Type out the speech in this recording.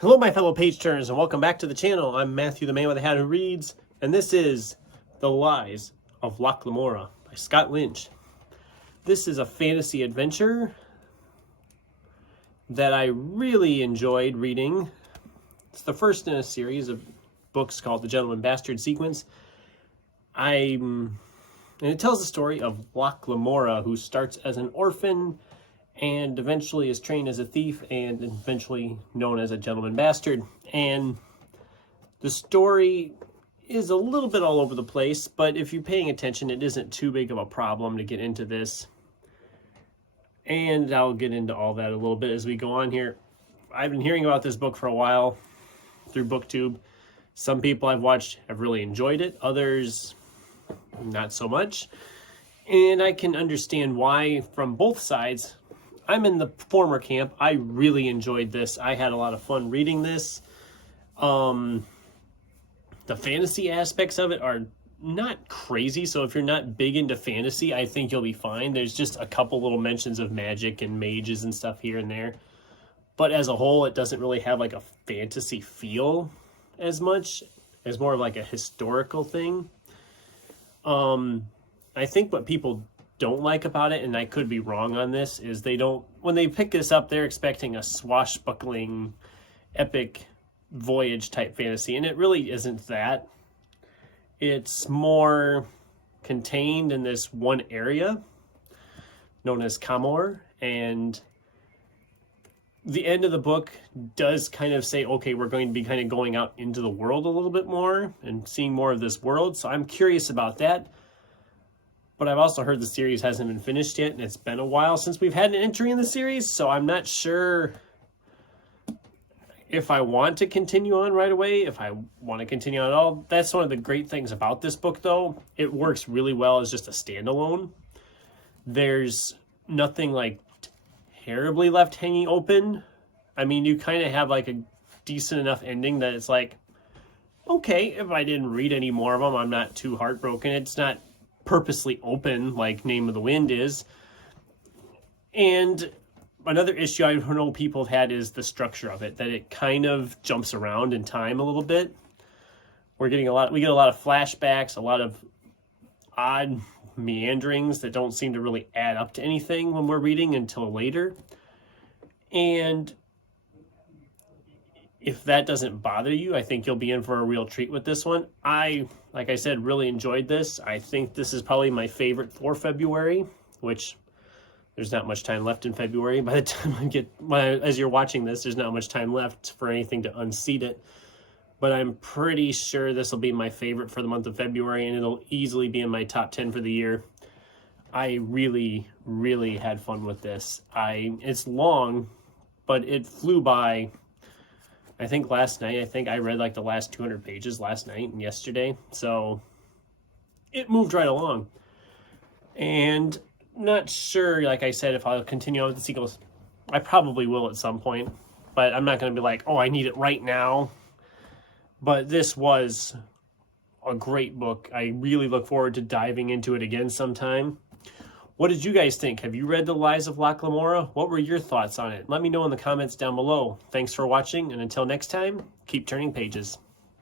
Hello, my fellow page turners, and welcome back to the channel. I'm Matthew, the man with the hat who reads, and this is The Lies of Locke Lamora by Scott Lynch. This is a fantasy adventure that I really enjoyed reading. It's the first in a series of books called The Gentleman Bastard Sequence. And it tells the story of Locke Lamora, who starts as an orphan and eventually is trained as a thief and eventually known as a gentleman bastard. And the story is a little bit all over the place, but if you're paying attention, it isn't too big of a problem to get into this. And I'll get into all that a little bit as we go on here. I've been hearing about this book for a while through BookTube. Some people I've watched have really enjoyed it, others not so much. And I can understand why from both sides. I'm in the former camp. I really enjoyed this. I had a lot of fun reading this. The fantasy aspects of it are not crazy, so if you're not big into fantasy, I think you'll be fine. There's just a couple little mentions of magic and mages and stuff here and there. But as a whole, it doesn't really have like a fantasy feel as much. It's more of like a historical thing. I think what people don't like about it, and I could be wrong on this, is when they pick this up, they're expecting a swashbuckling, epic voyage type fantasy, and it really isn't that. It's more contained in this one area known as Kamor, and the end of the book does kind of say, okay, we're going to be kind of going out into the world a little bit more and seeing more of this world, so I'm curious about that. But I've also heard the series hasn't been finished yet, and it's been a while since we've had an entry in the series, so I'm not sure if I want to continue on right away, if I want to continue on at all. That's one of the great things about this book, though. It works really well as just a standalone. There's nothing like terribly left hanging open. I mean, you kind of have like a decent enough ending that it's like, okay, if I didn't read any more of them, I'm not too heartbroken. It's not purposely open like Name of the Wind is. And another issue I know people have had is the structure of it, that it kind of jumps around in time a little bit. We get a lot of flashbacks, a lot of odd meanderings that don't seem to really add up to anything when we're reading until later. And if that doesn't bother you, I think you'll be in for a real treat with this one. Like I said, really enjoyed this. I think this is probably my favorite for February, which there's not much time left in February. By the time as you're watching this, there's not much time left for anything to unseat it. But I'm pretty sure this will be my favorite for the month of February, and it'll easily be in my top 10 for the year. I really, really had fun with this. It's long, but it flew by. I think last night, I read like the last 200 pages last night and yesterday. So it moved right along. And not sure, like I said, if I'll continue on with the sequels. I probably will at some point. But I'm not going to be like, oh, I need it right now. But this was a great book. I really look forward to diving into it again sometime. What did you guys think? Have you read The Lies of Locke Lamora? What were your thoughts on it? Let me know in the comments down below. Thanks for watching, and until next time, keep turning pages.